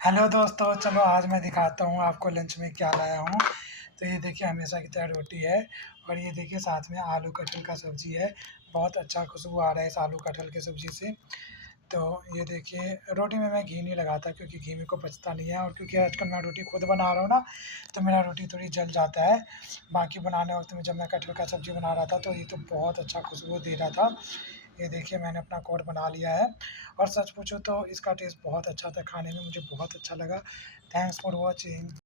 Hello दोस्तों, चलो आज मैं दिखाता हूँ आपको लंच में क्या लाया हूँ। तो ये देखिए हमेशा की तरह रोटी है और ये देखिए साथ में आलू कटहल का सब्ज़ी है। बहुत अच्छा खुशबू आ रहा है इस आलू कटहल की सब्ज़ी से। तो ये देखिए रोटी में मैं घी नहीं लगाता क्योंकि घी मेरे को पचता नहीं है और क्योंकि आजकल मैं रोटी खुद बना रहा हूँ ना, तो मेरा रोटी थोड़ी जल जाता है। बाकी बनाने वक़्त में जब मैं कटहल का सब्ज़ी बना रहा था तो ये तो बहुत अच्छा खुशबू दे रहा था। ये देखिए मैंने अपना कोट बना लिया है और सच पूछूँ तो इसका टेस्ट बहुत अच्छा था, खाने में मुझे बहुत अच्छा लगा। Thanks for watching.